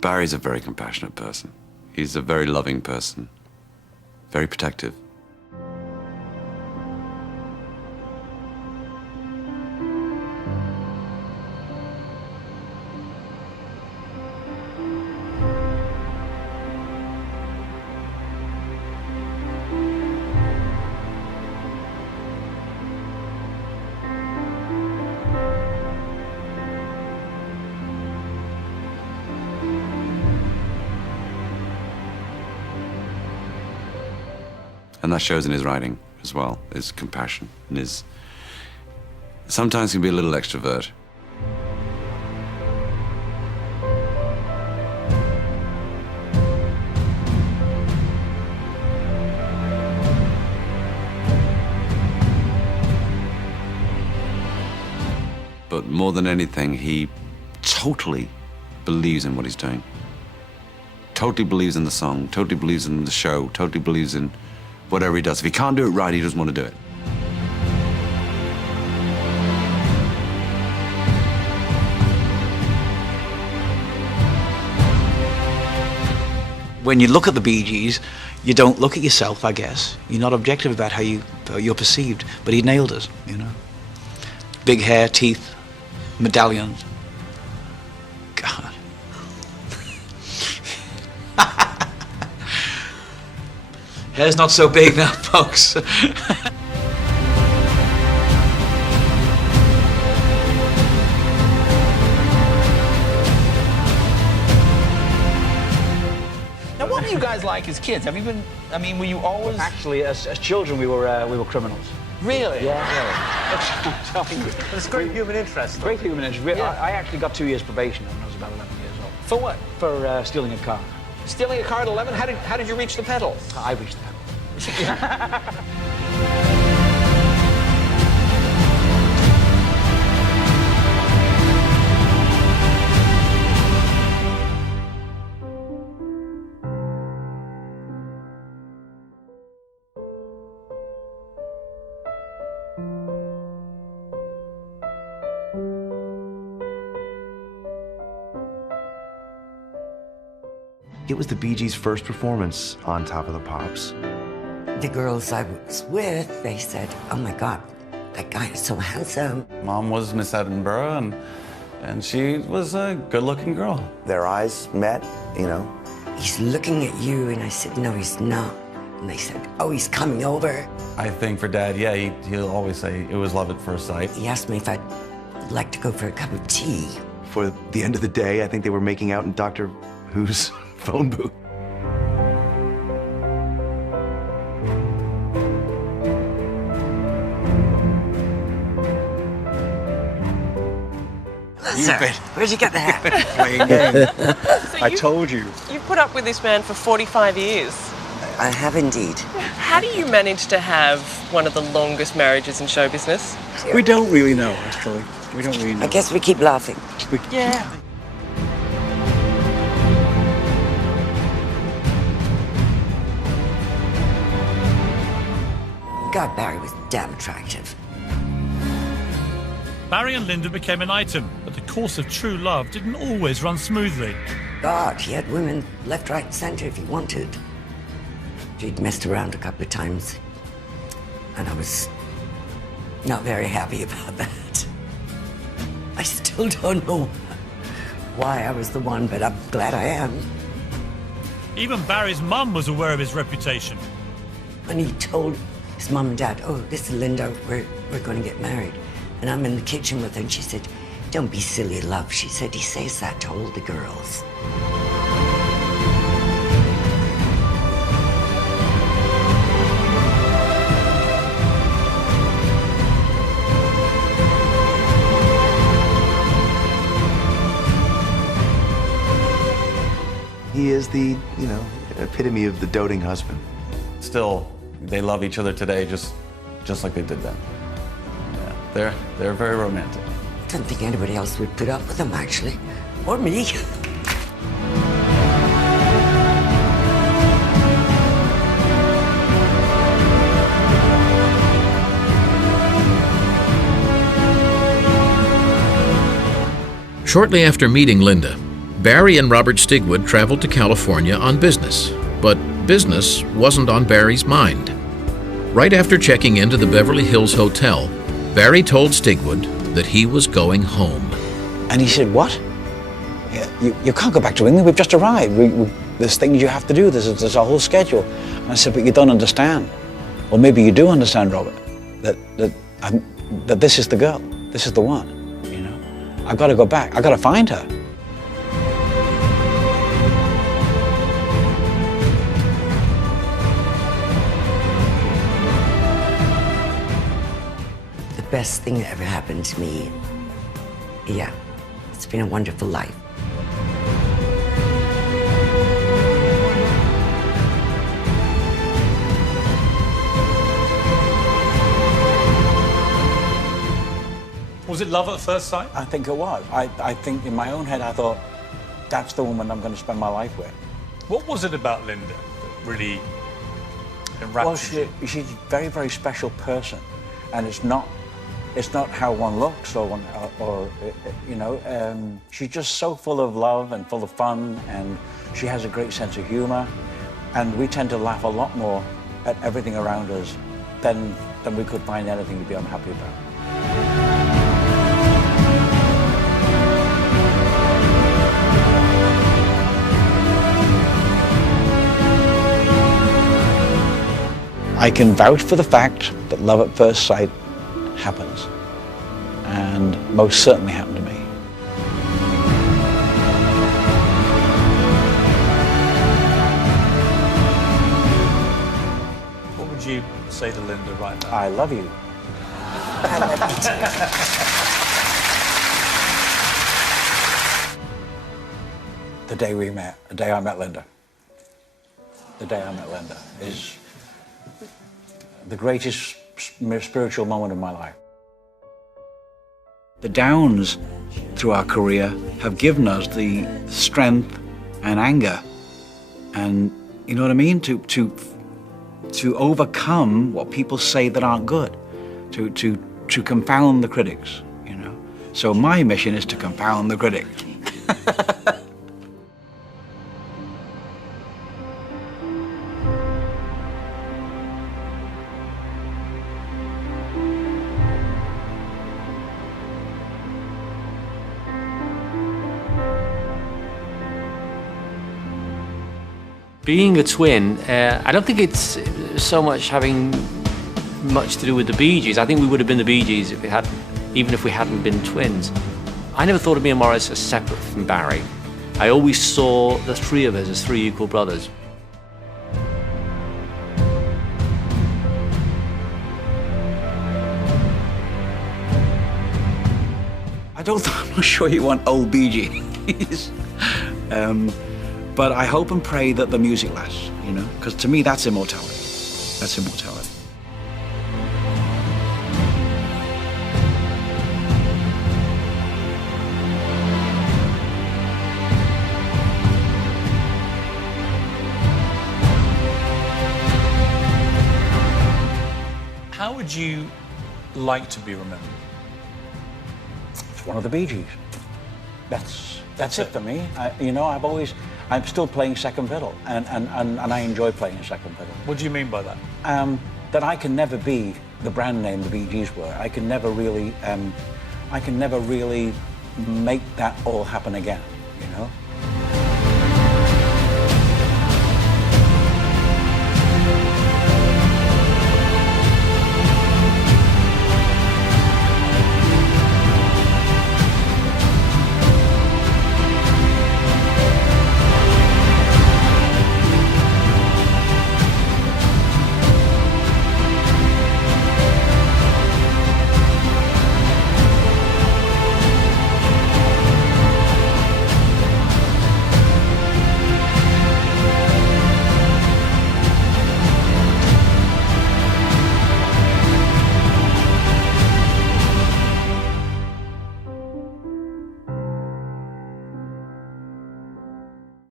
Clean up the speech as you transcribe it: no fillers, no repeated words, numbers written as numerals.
Barry's a very compassionate person. He's a very loving person, very protective. And that shows in his writing as well, his compassion and his... Sometimes he can be a little extrovert. But more than anything, he totally believes in what he's doing. Totally believes in the song, totally believes in the show, totally believes in whatever he does. If he can't do it right, he doesn't want to do it. When you look at the Bee Gees, you don't look at yourself, I guess. You're not objective about how you're perceived, but he nailed it, you know. Big hair, teeth, medallions. God. Hair's not so big now, folks. Now, what were you guys like as kids? Have you been? I mean, were you always? Actually, as children, we were criminals. Really? Yeah. Really. It's great human interest. Great human interest. Yeah. I actually got 2 years probation when I was about 11 years old. For what? For stealing a car. Stealing a car at 11? How did you reach the pedal? I reached the pedal. It was the Bee Gees' first performance on Top of the Pops. The girls I was with, they said, oh my God, that guy is so handsome. Mom was Miss Edinburgh, and she was a good-looking girl. Their eyes met, you know. He's looking at you, and I said, no, he's not. And they said, oh, he's coming over. I think for Dad, yeah, he'll always say it was love at first sight. He asked me if I'd like to go for a cup of tea. For the end of the day, I think they were making out in Doctor Who's phone booth. Where'd you get that? Playing game. So I told you. You've put up with this man for 45 years. I have indeed. How do you manage to have one of the longest marriages in show business? We don't really know, actually. We don't really know. I guess we keep laughing. Yeah. God, Barry was damn attractive. Barry and Linda became an item, but the course of true love didn't always run smoothly. God, he had women left, right, and center if he wanted. He'd messed around a couple of times, and I was not very happy about that. I still don't know why I was the one, but I'm glad I am. Even Barry's mum was aware of his reputation. And he told his mom and dad, oh, this is Linda, we're going to get married. And I'm in the kitchen with her, and she said, don't be silly, love. She said, he says that to all the girls. He is the, you know, epitome of the doting husband. Still, they love each other today just like they did then. Yeah, they're very romantic. I don't think anybody else would put up with him, actually. Or me. Shortly after meeting Linda, Barry and Robert Stigwood traveled to California on business, but business wasn't on Barry's mind. Right after checking into the Beverly Hills Hotel, Barry told Stigwood that he was going home. And he said, what? You can't go back to England, we've just arrived. There's things you have to do, there's a whole schedule. And I said, but you don't understand. Well, maybe you do understand, Robert, that this is the girl, this is the one, you know? I've got to go back, I've got to find her. The best thing that ever happened to me, yeah, it's been a wonderful life. Was it love at first sight? I think it was. I think in my own head I thought, that's the woman I'm going to spend my life with. What was it about Linda that really enraptured Well, you? she's a very, very special person, and it's not how one looks or you know. She's just so full of love and full of fun, and she has a great sense of humor, and we tend to laugh a lot more at everything around us than we could find anything to be unhappy about. I can vouch for the fact that love at first sight happens, and most certainly happened to me. What would you say to Linda right now? I love you. The day we met, the day I met Linda, is the greatest spiritual moment of my life. The downs through our career have given us the strength and anger, and you know what I mean, to overcome what people say that aren't good, to confound the critics, you know. So my mission is to confound the critics. Being a twin, I don't think it's so much having much to do with the Bee Gees. I think we would have been the Bee Gees if even if we hadn't been twins. I never thought of me and Maurice as separate from Barry. I always saw the three of us as three equal brothers. I'm not sure you want old Bee Gees. But I hope and pray that the music lasts, you know, because to me that's immortality. That's immortality. How would you like to be remembered? It's one of the Bee Gees. That's it for me. You know, I'm still playing second fiddle, and I enjoy playing second fiddle. What do you mean by that? That I can never be the brand name the Bee Gees were. I can never really make that all happen again, you know?